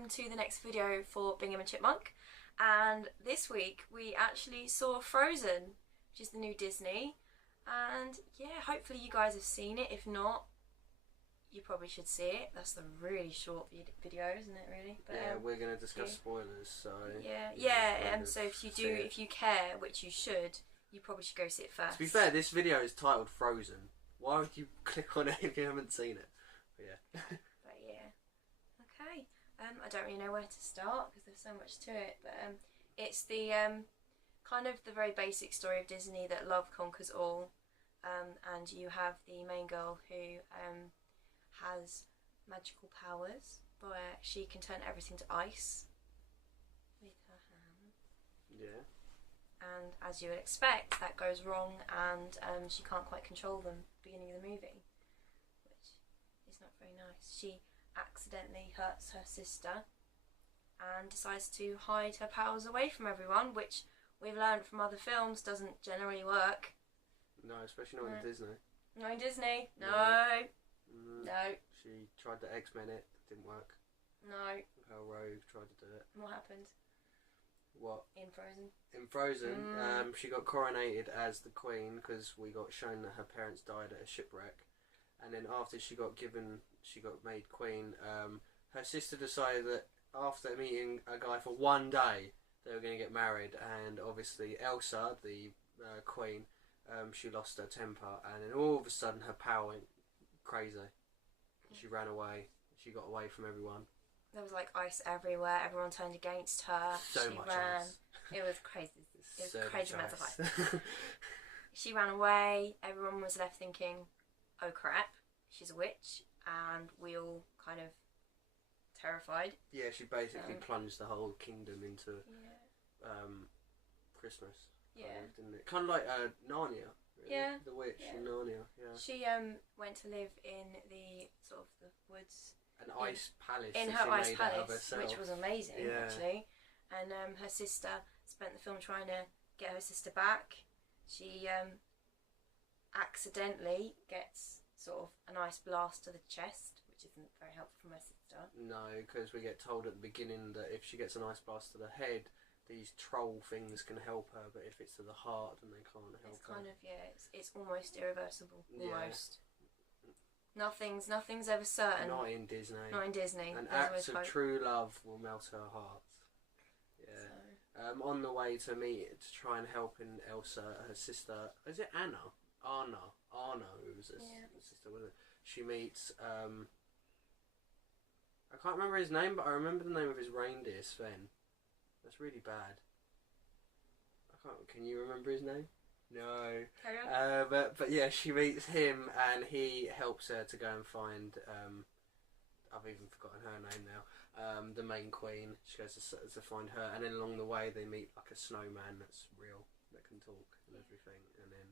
welcome to the next video for Bingham Chipmunk. And this week we actually saw Frozen, which is the new Disney. And yeah, hopefully you guys have seen it. If not, you probably should see it. That's the really short video, isn't it? Really. But, yeah, we're going to discuss spoilers. So yeah. So if you care, which you should, you probably should go see it first. To be fair, this video is titled Frozen. Why would you click on it if you haven't seen it? But yeah. But yeah. Okay. I don't really know where to start because there's so much to it. But it's the kind of the very basic story of Disney that love conquers all. And you have the main girl who has magical powers where she can turn everything to ice with her hand. Yeah. And as you would expect, that goes wrong, and she can't quite control them at the beginning of the movie, which is not very nice. She accidentally hurts her sister and decides to hide her powers away from everyone, which we've learned from other films doesn't generally work. No, especially not in Disney. Not in Disney. No. She tried to X-Men it, didn't work. No. Her Rogue tried to do it. What happened? What? In Frozen. In Frozen, she got coronated as the queen because we got shown that her parents died at a shipwreck, and then after she got made queen, her sister decided that after meeting a guy for one day, they were going to get married, and obviously Elsa, the queen, she lost her temper, and then all of a sudden her power went crazy. She ran away. She got away from everyone. There was like ice everywhere. Everyone turned against her. She ran. Ice. It was crazy. It was so crazy amounts of ice. She ran away. Everyone was left thinking, "Oh crap, she's a witch," and we all kind of terrified. Yeah, she basically plunged the whole kingdom into Christmas. Yeah, didn't it? Kind of like Narnia. Really. Yeah, the witch in Narnia. Yeah. She went to live in the sort of the woods. An ice palace. In her ice palace, which was amazing, actually. And her sister spent the film trying to get her sister back. She accidentally gets sort of an ice blast to the chest, which isn't very helpful from her sister. No, because we get told at the beginning that if she gets an ice blast to the head, these troll things can help her, but if it's to the heart, then they can't help her. It's kind of, it's almost irreversible. Almost. Nothing's ever certain. Not in Disney. Not in Disney. An act of true love will melt her heart. Yeah. So. On the way to try and help Elsa, her sister, is it Anna? Anna, who was her sister, wasn't it? She meets, I can't remember his name, but I remember the name of his reindeer, Sven. That's really bad. Can you remember his name? No. Carry on. But yeah, she meets him and he helps her to go and find, I've even forgotten her name now, the main queen. She goes to find her, and then along the way they meet like a snowman that's real, that can talk and everything. And then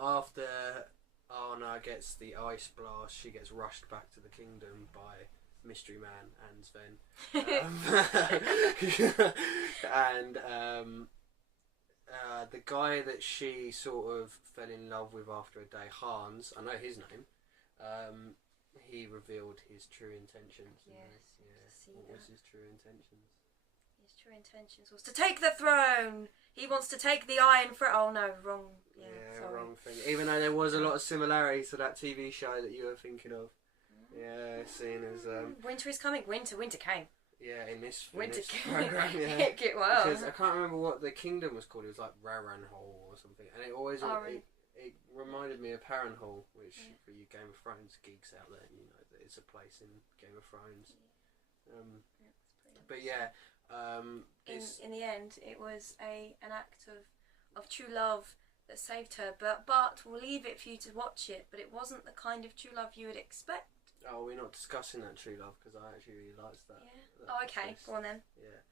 after Anna gets the ice blast, she gets rushed back to the kingdom by Mystery Man and Sven. And the guy that she sort of fell in love with after a day, Hans, I know his name, he revealed his true intentions. Yes, What was his true intentions? His true intentions was to take the throne! He wants to take the Iron Throne. Oh no, wrong. Sorry. Wrong thing. Even though there was a lot of similarities to that TV show that you were thinking of. Yeah, seeing as winter is coming. Winter came. Yeah, in this program, Get well. Because I can't remember what the kingdom was called. It was like Raranhall or something, and it always it reminded me of Harrenhal, which for you Game of Thrones geeks out there, you know that it's a place in Game of Thrones. But yeah, in the end, it was an act of true love that saved her. But we'll leave it for you to watch it. But it wasn't the kind of true love you would expect. Oh, we're not discussing that true love because I actually really liked that. Yeah. Okay. Go on then. Yeah.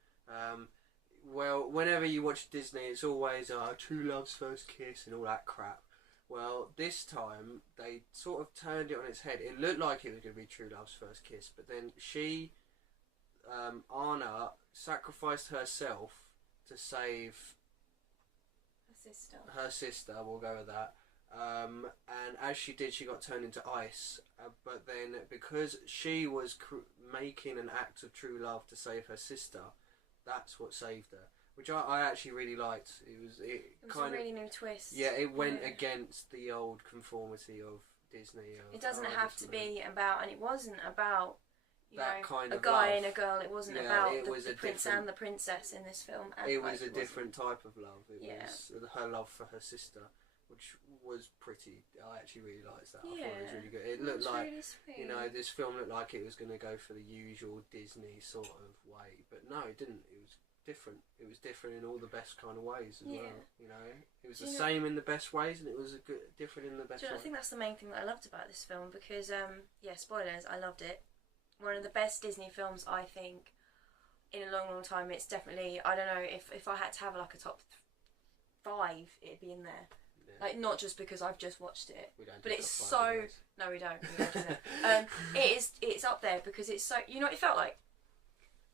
Well, whenever you watch Disney, it's always true love's first kiss and all that crap. Well, this time they sort of turned it on its head. It looked like it was going to be true love's first kiss, but then Anna, sacrificed herself to save her sister. Her sister. We'll go with that. And as she did, she got turned into ice. But then, because she was making an act of true love to save her sister, that's what saved her. Which I actually really liked. It was a really new twist. Yeah, it went against the old conformity of Disney. It doesn't have to be about, and it wasn't about, kind a of guy love. and a girl. It wasn't about the prince and the princess in this film. It was a different type of love. It was her love for her sister, which was pretty. I actually really liked that. I thought it was really good. It looked like, really this film looked like it was going to go for the usual Disney sort of way, but no, it didn't. It was different. It was different in all the best kind of ways as well. It was the same in the best ways, and it was different in the best. I think that's the main thing that I loved about this film because, spoilers. I loved it. One of the best Disney films, I think, in a long, long time. It's definitely, I don't know, if I had to have like a top 5, it'd be in there. Yeah. Like, not just because I've just watched it, but it's so... No, we don't do that. It's up there because it's so... You know what it felt like?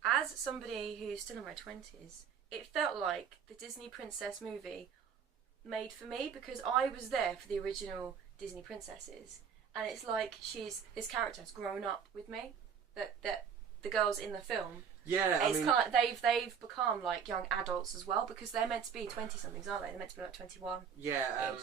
As somebody who's still in my 20s, it felt like the Disney Princess movie made for me because I was there for the original Disney princesses. And it's like this character's grown up with me. That the girls in the film, it's kind of like they've become like young adults as well because they're meant to be 20-somethings, aren't they? They're meant to be like 21. Yeah,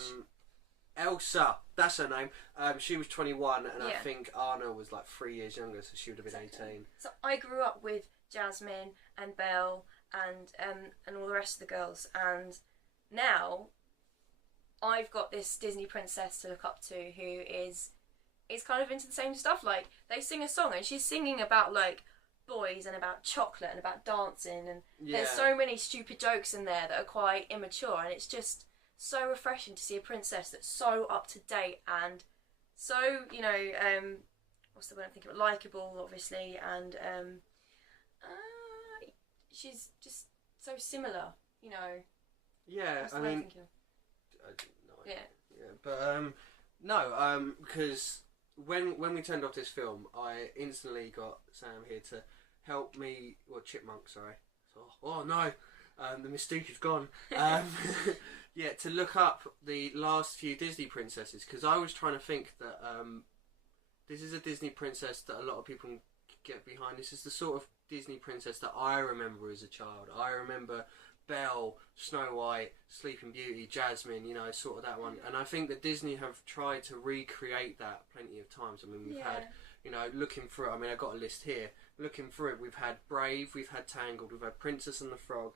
Elsa, that's her name. She was 21, and I think Anna was like 3 years younger, so she would have been 18. So I grew up with Jasmine and Belle and all the rest of the girls, and now I've got this Disney princess to look up to who is kind of into the same stuff. Like, they sing a song and she's singing about like boys and about chocolate and about dancing, and there's so many stupid jokes in there that are quite immature, and it's just so refreshing to see a princess that's so up to date and so, what's the word I'm thinking of? Likeable, obviously, and she's just so similar, Yeah, I mean, because when we turned off this film, I instantly got Sam here to help me. Well, Chipmunk, sorry. Oh no, the mystique is gone. To look up the last few Disney princesses because I was trying to think that this is a Disney princess that a lot of people can get behind. This is the sort of Disney princess that I remember as a child. I remember Belle, Snow White, Sleeping Beauty, Jasmine, sort of that one. And I think that Disney have tried to recreate that plenty of times. I mean, we've had, looking through it, I mean, I've got a list here. Looking through it, we've had Brave, we've had Tangled, we've had Princess and the Frog,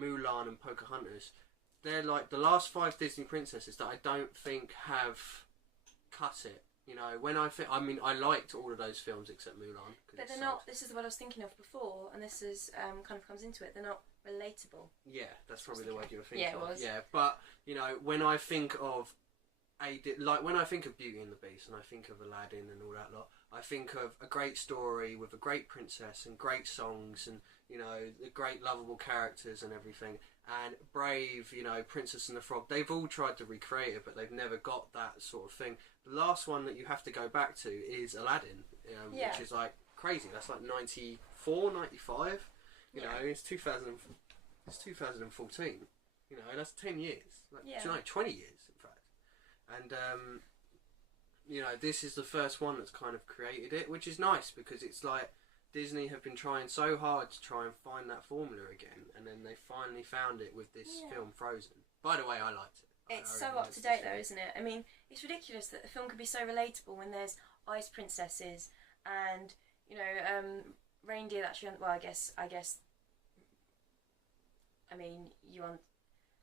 Mulan and Pocahontas. They're like the last 5 Disney princesses that I don't think have cut it. When I liked all of those films except Mulan. But they're not, this is what I was thinking of before, and this is kind of comes into it, they're not relatable. Yeah, that's probably the word you were thinking of. Yeah, it was. Yeah, but, when I think of when I think of Beauty and the Beast and I think of Aladdin and all that lot, I think of a great story with a great princess and great songs and, the great lovable characters and everything. And Brave, Princess and the Frog, they've all tried to recreate it, but they've never got that sort of thing. The last one that you have to go back to is Aladdin, which is like crazy. That's like 94, 95. It's 2014. That's 10 years. 20 years, in fact. And, this is the first one that's kind of created it, which is nice because it's like Disney have been trying so hard to try and find that formula again, and then they finally found it with this film Frozen. By the way, I liked it. It's so up to date though, isn't it? I mean, it's ridiculous that the film could be so relatable when there's ice princesses and reindeer that actually. Well, I guess. I mean,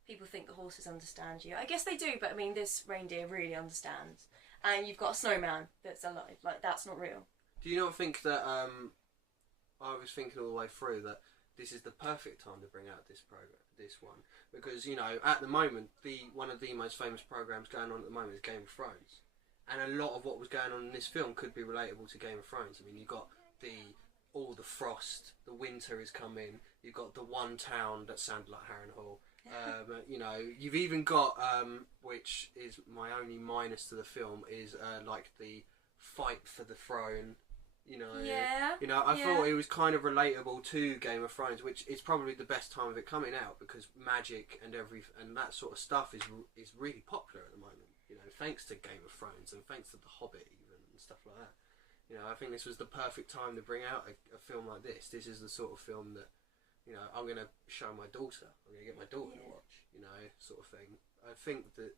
people think the horses understand you. I guess they do, but I mean, this reindeer really understands. And you've got a snowman that's alive. Like, that's not real. Do you not think that? I was thinking all the way through that this is the perfect time to bring out this one, because at the moment one of the most famous programs going on at the moment is Game of Thrones, and a lot of what was going on in this film could be relatable to Game of Thrones. I mean, you've got all the frost, the winter is coming. You've got the one town that sounded like Harrenhal. You've even got which is my only minus to the film is like the fight for the throne. I thought it was kind of relatable to Game of Thrones, which is probably the best time of it coming out because magic and that sort of stuff is really popular at the moment. You know, thanks to Game of Thrones and thanks to The Hobbit even and stuff like that. You know, I think this was the perfect time to bring out a film like this. This is the sort of film that, you know, I'm going to show my daughter. I'm going to get my daughter to watch, you know, sort of thing. I think that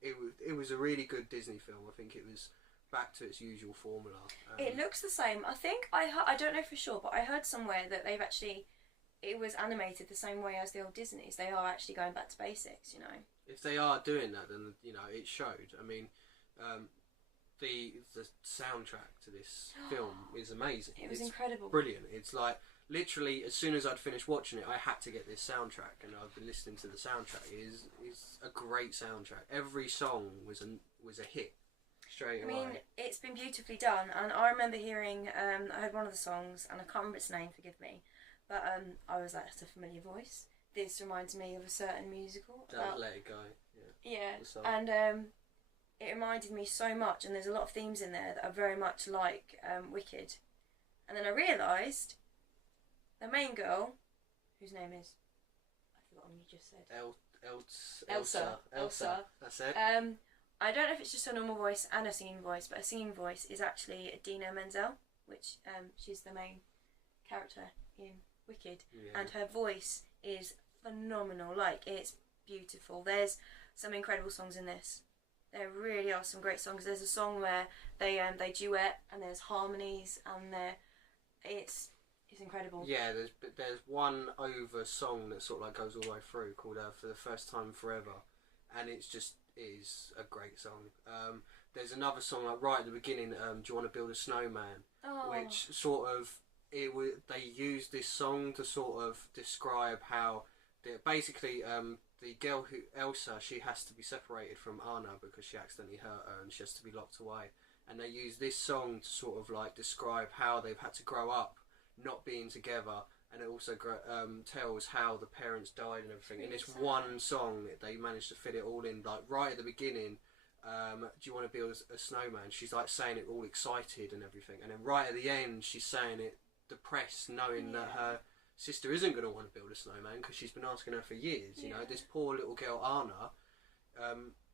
it was a really good Disney film. I think it was back to its usual formula. It looks the same. I think I don't know for sure, but I heard somewhere that they've actually, it was animated the same way as the old Disneys. They are actually going back to basics, you know. If they are doing that, then, you know, it showed. I mean, the soundtrack to this film is amazing. It was it's incredible. Brilliant. It's like, literally, as soon as I'd finished watching it, I had to get this soundtrack, and I've been listening to the soundtrack. It's a great soundtrack. Every song was a hit straight away. I mean, it's been beautifully done, and I remember hearing, I heard one of the songs, and I can't remember its name, forgive me, but I was like, that's a familiar voice. This reminds me of a certain musical. Don't Let It Go. Yeah, and it reminded me so much, and there's a lot of themes in there that are very much like Wicked. And then I realised the main girl, whose name is, I've forgotten you just said. Elsa. That's it. I don't know if it's just a normal voice and a singing voice, but a singing voice is actually Idina Menzel, which she's the main character in Wicked, and her voice is phenomenal. Like, it's beautiful. There's some incredible songs in this. There really are some great songs. There's a song where they duet, and there's harmonies, and it's incredible. Yeah, there's one over song that sort of like goes all the way through called For the First Time Forever, and it is a great song. There's another song like right at the beginning, Do You Want to Build a Snowman? Which sort of they used this song to sort of describe how basically the girl Elsa, she has to be separated from Anna because she accidentally hurt her and she has to be locked away, and they use this song to sort of like describe how they've had to grow up not being together, and it also tells how the parents died and everything. In this one song, they managed to fit it all in. Like right at the beginning, do you want to build a snowman? She's like saying it all excited and everything, and then right at the end, she's saying it depressed, knowing that her sister isn't going to want to build a snowman because she's been asking her for years. You know, this poor little girl Anna,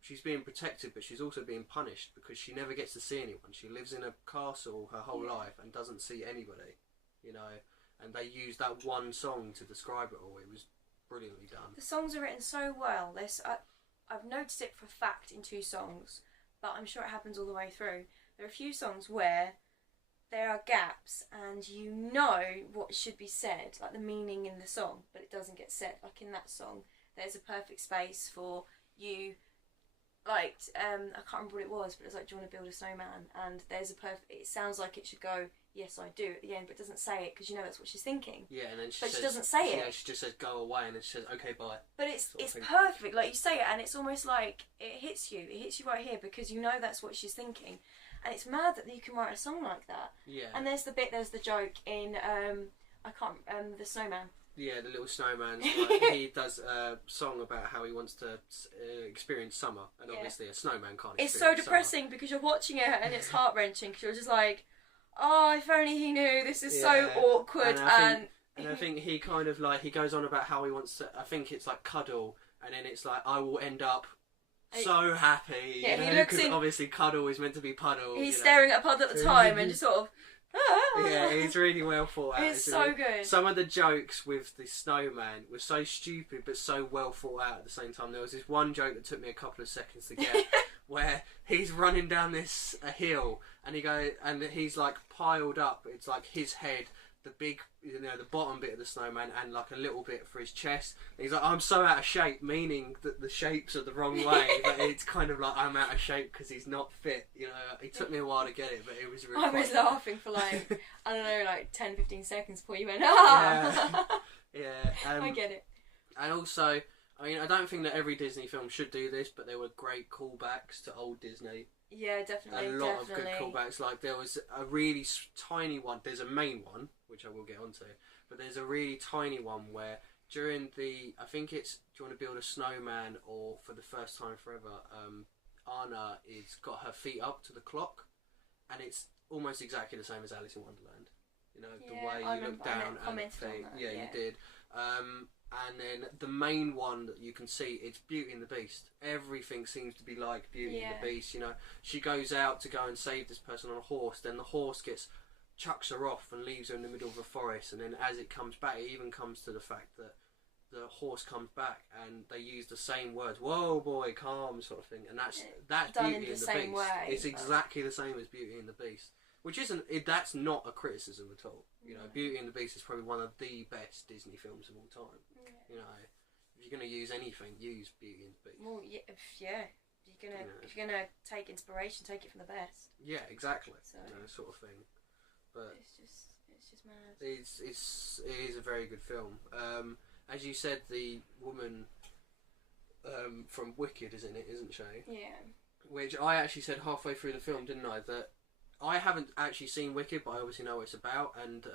she's being protected, but she's also being punished because she never gets to see anyone. She lives in a castle her whole life and doesn't see anybody. You know, and they used that one song to describe it all. It was brilliantly done. The songs are written so well. I've noticed it for a fact in 2 songs, but I'm sure it happens all the way through. There are a few songs where there are gaps and you know what should be said, like the meaning in the song, but it doesn't get said. Like in that song, there's a perfect space for you. Like, I can't remember what it was, but it's like, do you want to build a snowman? And there's it sounds like it should go, yes I do, at the end, but it doesn't say it because you know that's what she's thinking. Yeah, and then she doesn't say it. Yeah, she just says go away, and then she says okay, bye. But it's perfect. Like, you say it, and it's almost like it hits you. It hits you right here because you know that's what she's thinking, and it's mad that you can write a song like that. Yeah. And there's the joke in the snowman. Yeah, the little snowman. Like, he does a song about how he wants to experience summer, and obviously a snowman can't. It's so depressing because you're watching it and it's heart wrenching because you're just like, oh, if only he knew. This is so awkward. And I think he kind of like he goes on about how he wants to. I think it's like cuddle, and then it's like I will end up so happy. Yeah, you know, because obviously cuddle is meant to be puddle. He's staring at a puddle at the time and just sort of. Yeah, it's really well thought out. It's so good. Some of the jokes with the snowman were so stupid but so well thought out at the same time. There was this one joke that took me a couple of seconds to get, where he's running down this hill and he's like piled up. It's like his head, the big, the bottom bit of the snowman, and like a little bit for his chest. And he's like, I'm so out of shape, meaning that the shapes are the wrong way, but it's kind of like I'm out of shape because he's not fit. You know, it took me a while to get it, but it was really. I was laughing for like I don't know, like 10-15 seconds before you went ah. Yeah. I get it. And also, I mean, I don't think that every Disney film should do this, but there were great callbacks to old Disney. Yeah, definitely. A lot of good callbacks. Like there was a really tiny one. There's a main one, which I will get onto, but there's a really tiny one where during I think it's Do You Want to Build a Snowman or For the First Time Forever, Anna is got her feet up to the clock, and it's almost exactly the same as Alice in Wonderland. You know, the way you look down and feet. Yeah, you did. And then the main one that you can see, it's Beauty and the Beast. Everything seems to be like Beauty and the Beast. You know, she goes out to go and save this person on a horse. Then the horse chucks her off and leaves her in the middle of a forest. And then as it comes back, it even comes to the fact that the horse comes back and they use the same words. Whoa, boy, calm, sort of thing. And that's done Beauty in and the same Beast. way, It's exactly the same as Beauty and the Beast. Which isn't, that's not a criticism at all. You know, Beauty and the Beast is probably one of the best Disney films of all time. Yeah. You know, if you're going to use anything, use Beauty and the Beast. Well, yeah. If you're gonna take inspiration, take it from the best. Yeah, exactly. So, you know, sort of thing. But it's just mad. It is a very good film. As you said, the woman from Wicked, isn't she? Yeah. Which I actually said halfway through the film, didn't I? That I haven't actually seen Wicked, but I obviously know what it's about. And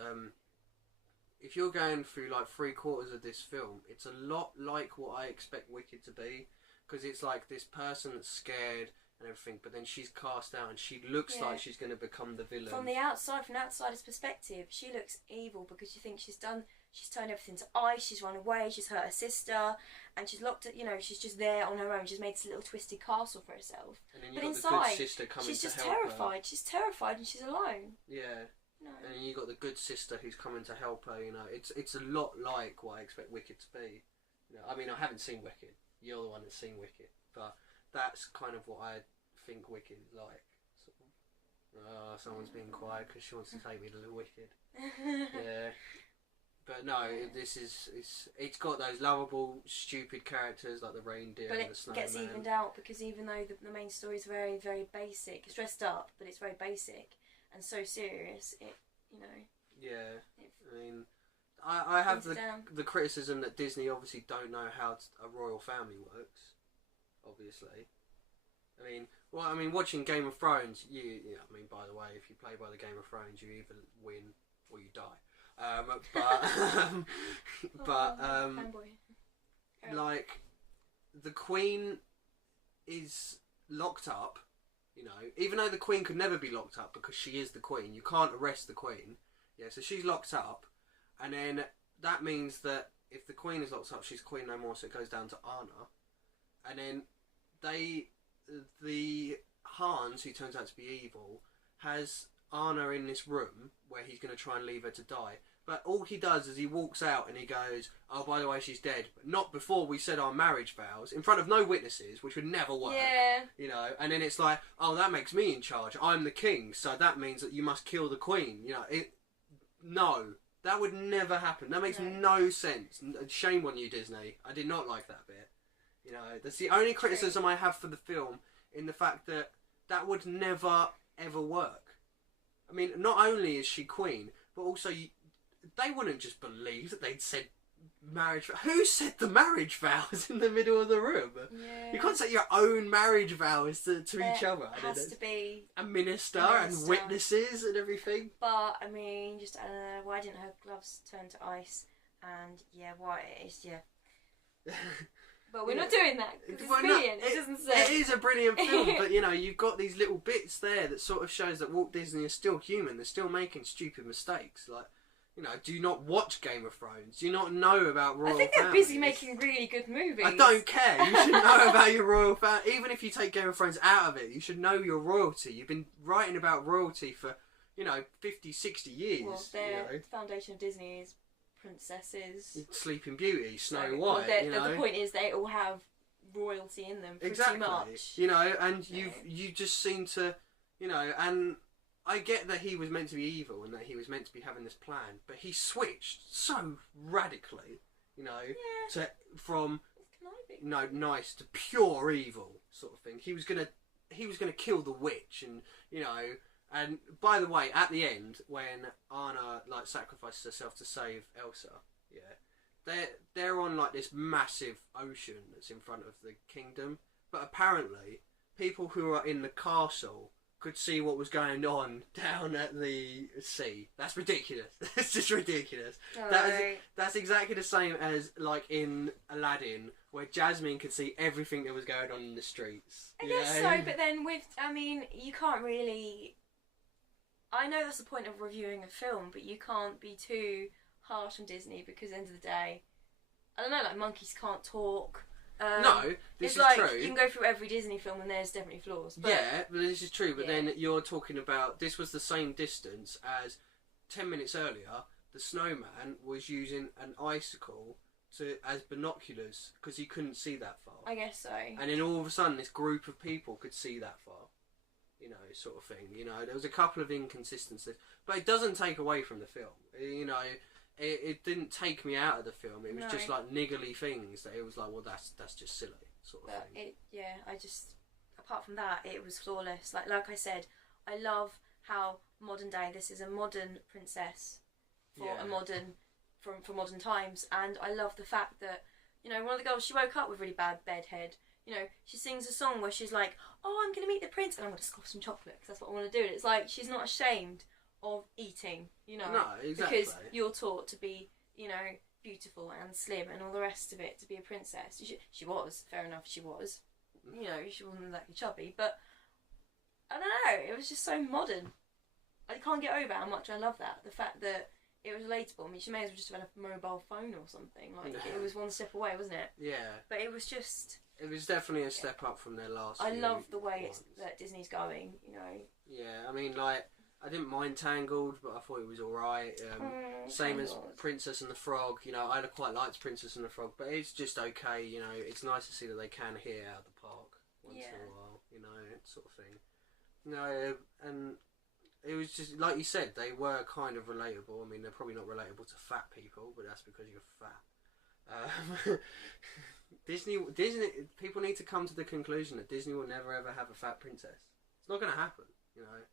if you're going through like 3/4 of this film, it's a lot like what I expect Wicked to be, because it's like this person that's scared and everything, but then she's cast out and she looks like she's going to become the villain. From the outside, from an outsider's perspective, she looks evil because you think she's turned everything to ice, she's run away, she's hurt her sister, and she's locked at, she's just there on her own, she's made this little twisted castle for herself. And then but got inside, the good sister coming she's to just help terrified. her. She's terrified and she's alone. Yeah. No. And then you got the good sister who's coming to help her, It's a lot like what I expect Wicked to be. I mean, I haven't seen Wicked. You're the one that's seen Wicked. But that's kind of what I think Wicked is like. Someone's being quiet because she wants to take me to the Wicked. Yeah. But no, it's got those lovable, stupid characters like the reindeer and the snowman. But it gets evened out because even though the main story is very, very basic, it's dressed up, but it's very basic and so serious, Yeah. I mean, I have the criticism that Disney obviously don't know how a royal family works. Obviously. I mean, watching Game of Thrones, by the way, if you play by the Game of Thrones, you either win or you die. Like, the Queen is locked up, even though the Queen could never be locked up because she is the Queen. You can't arrest the Queen. Yeah, so she's locked up, and then that means that if the Queen is locked up, she's Queen no more, so it goes down to Anna. And then the Hans, who turns out to be evil, has Anna in this room where he's going to try and leave her to die. But all he does is he walks out and he goes, oh, by the way, she's dead. But not before we said our marriage vows, in front of no witnesses, which would never work. Yeah. And then it's like, oh, that makes me in charge. I'm the king, so that means that you must kill the Queen. No, that would never happen. That makes no sense. Shame on you, Disney. I did not like that bit. That's the only criticism I have for the film, in the fact that that would never, ever work. I mean, not only is she Queen, but also they wouldn't just believe that they'd said marriage. Who said the marriage vows in the middle of the room? Yeah. You can't say your own marriage vows to each other. It has to be a minister and witnesses and everything. But I mean, just why didn't her gloves turn to ice? And why it is But we're not doing that because it's brilliant. It doesn't say. It is a brilliant film, but you've got these little bits there that sort of shows that Walt Disney is still human. They're still making stupid mistakes. Like, do you not watch Game of Thrones? Do you not know about royal families? I think they're busy making really good movies. I don't care. You should know about your royal family. Even if you take Game of Thrones out of it, you should know your royalty. You've been writing about royalty for, 50, 60 years. Well, the foundation of Disney is princesses, Sleeping Beauty, Snow White. The point is they all have royalty in them pretty much. And you just seem to, and I get that he was meant to be evil and that he was meant to be having this plan, but he switched so radically, from nice to pure evil sort of thing. He was gonna kill the witch, and And by the way, at the end, when Anna sacrifices herself to save Elsa, they're on this massive ocean that's in front of the kingdom. But apparently, people who are in the castle could see what was going on down at the sea. That's ridiculous. It's just ridiculous. That's exactly the same as in Aladdin, where Jasmine could see everything that was going on in the streets. I guess so, but then you can't really. I know that's the point of reviewing a film, but you can't be too harsh on Disney because at the end of the day, I don't know, like monkeys can't talk. No, this is like, true. You can go through every Disney film and there's definitely flaws. But yeah, but this is true. But then you're talking about this was the same distance as 10 minutes earlier. The snowman was using an icicle as binoculars because he couldn't see that far. I guess so. And then all of a sudden, this group of people could see that far. You know, sort of thing. You know, there was a couple of inconsistencies, but it doesn't take away from the film. You know, it didn't take me out of the film. It was just like niggly things that it was like, well, that's just silly, sort of thing. I just, apart from that, it was flawless. Like I said, I love how modern day. This is a modern princess for a modern for modern times, and I love the fact that, you know, one of the girls, she woke up with really bad bedhead. You know, she sings a song where she's like, oh, I'm going to meet the prince and I'm going to scoff some chocolate because that's what I want to do. And it's like, she's not ashamed of eating, you know. No, exactly. Because you're taught to be, you know, beautiful and slim and all the rest of it to be a princess. She was, fair enough, she was. You know, she wasn't exactly chubby, but I don't know, it was just so modern. I can't get over how much I love that. The fact that it was relatable. I mean, she may as well just develop a mobile phone or something. Like, it was one step away, wasn't it? Yeah. But it was just... It was definitely a step up from their last I few love the way ones. that Disney's going, you know. Yeah, I mean, like, I didn't mind Tangled, but I thought it was alright. Same as Princess and the Frog. You know, I quite liked Princess and the Frog, but it's just okay, you know. It's nice to see that they can hear out of the park once in a while, you know, sort of thing. No, and it was just, like you said, they were kind of relatable. I mean, they're probably not relatable to fat people, but that's because you're fat. Disney, people need to come to the conclusion that Disney will never ever have a fat princess. It's not going to happen, you know,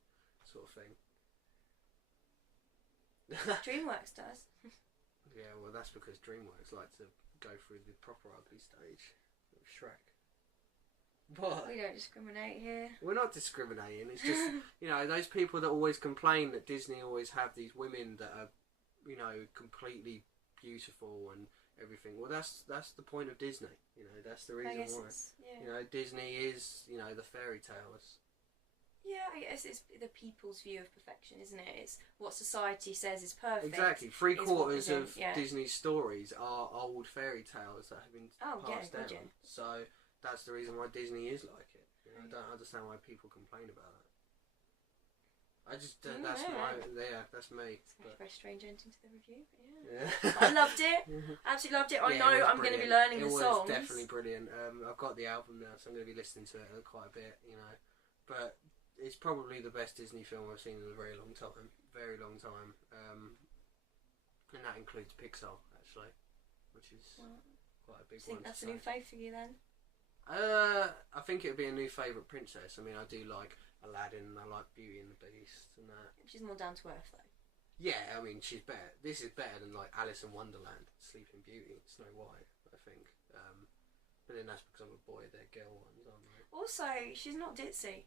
sort of thing. DreamWorks does. Yeah, well, that's because DreamWorks like to go through the proper ugly stage of Shrek. What? We don't discriminate here. We're not discriminating. It's just, you know, those people that always complain that Disney always have these women that are, you know, completely beautiful and everything. Well, that's the point of Disney. You know, that's the reason why. You know, Disney is, you know, the fairy tales. Yeah, I guess it's the people's view of perfection, isn't it? It's what society says is perfect. Exactly. 3/4 of Disney's stories are old fairy tales that have been passed down. Yeah. So that's the reason why Disney is like it. You know, I don't understand why people complain about that. I just that's me. It's a very strange ending to the review. Yeah. But I loved it. Absolutely loved it. I know I'm going to be learning the songs. It was definitely brilliant. I've got the album now, so I'm going to be listening to it quite a bit. You know, but it's probably the best Disney film I've seen in a very long time. Very long time. And that includes Pixar, actually, which is quite a big one. I think that's a new fave for you then. I think it would be a new favourite princess. I mean, I do like Aladdin, I like Beauty and the Beast and that. She's more down to earth though. Yeah, I mean, she's better. This is better than like Alice in Wonderland, Sleeping Beauty, Snow White, I think. But then that's because I'm a boy, they're girl ones, aren't they? Also, she's not ditzy.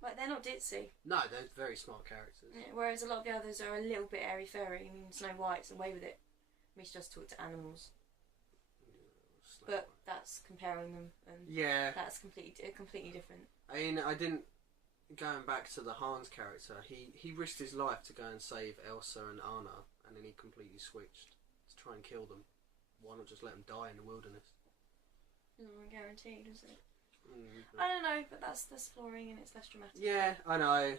Like, they're not ditzy. No, they're very smart characters. Yeah, whereas a lot of the others are a little bit airy-fairy. I mean, Snow White's away with it. I mean, she does talk to animals. But that's comparing them, and that's completely different. I mean, I didn't. Going back to the Hans character, he risked his life to go and save Elsa and Anna, and then he completely switched to try and kill them. Why not just let them die in the wilderness? Not guaranteed, is it? I don't know, but that's flooring and it's less dramatic. Yeah, I know.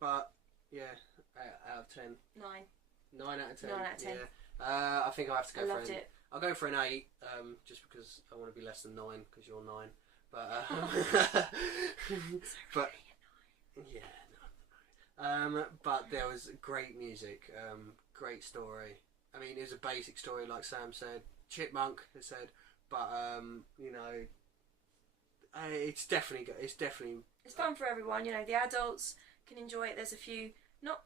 But yeah, out of 10. 9. 9 out of 10. 9 out of 10. Yeah. I think I'll have to go for loved it. I'll go for an 8, just because I want to be less than 9, because you're 9. But but yeah, no. But there was great music, great story. I mean, it was a basic story, like Sam said. Chipmunk has said, but you know, it's definitely good. It's fun for everyone. You know, the adults can enjoy it. There's a few not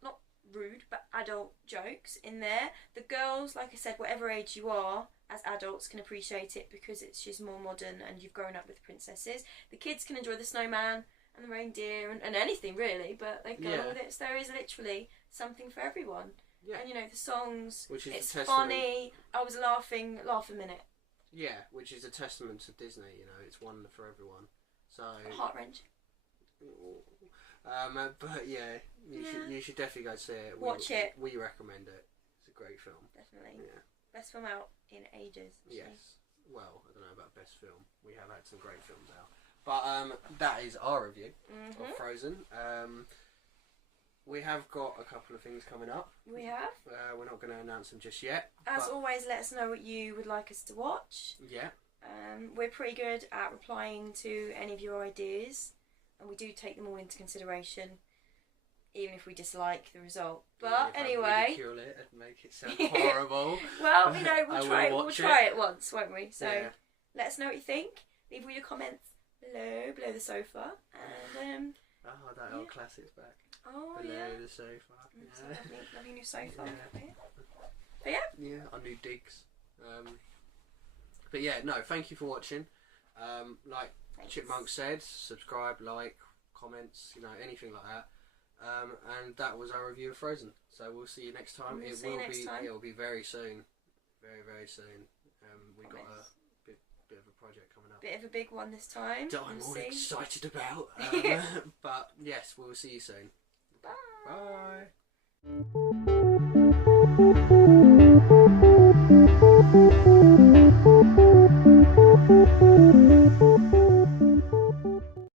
rude but adult jokes in there. The girls, like I said, whatever age you are, as adults can appreciate it because it's just more modern and you've grown up with princesses. The kids can enjoy the snowman and the reindeer and anything really, but they go with it. So there is literally something for everyone. Yeah. And you know, the songs, it's funny. I was laughing a minute. Yeah, which is a testament to Disney. You know, it's one for everyone. So heart wrenching. But yeah, you should definitely go see it. Watch it. We recommend it. It's a a great film. Definitely. Yeah. Best film out in ages. Actually. Yes. Well, I don't know about best film. We have had some great films out. But that is our review of Frozen. We have got a couple of things coming up. We have. We're not going to announce them just yet. As always, let us know what you would like us to watch. Yeah. We're pretty good at replying to any of your ideas, and we do take them all into consideration, even if we dislike the result. But anyway, ridicule it and make it sound horrible. Well, we'll try it once, won't we? So let us know what you think. Leave all your comments below the sofa, and that old classic's back. Oh below yeah, the sofa. Lovely new sofa. But yeah, our new digs. But yeah, no, thank you for watching. Like Chipmunk said, subscribe, like, comments, anything like that. And that was our review of Frozen. So we'll see you next time. It will be very soon, very soon. We got a bit of a project coming up. Bit of a big one this time. That I'm all excited about. But yes, we'll see you soon. Bye. Bye.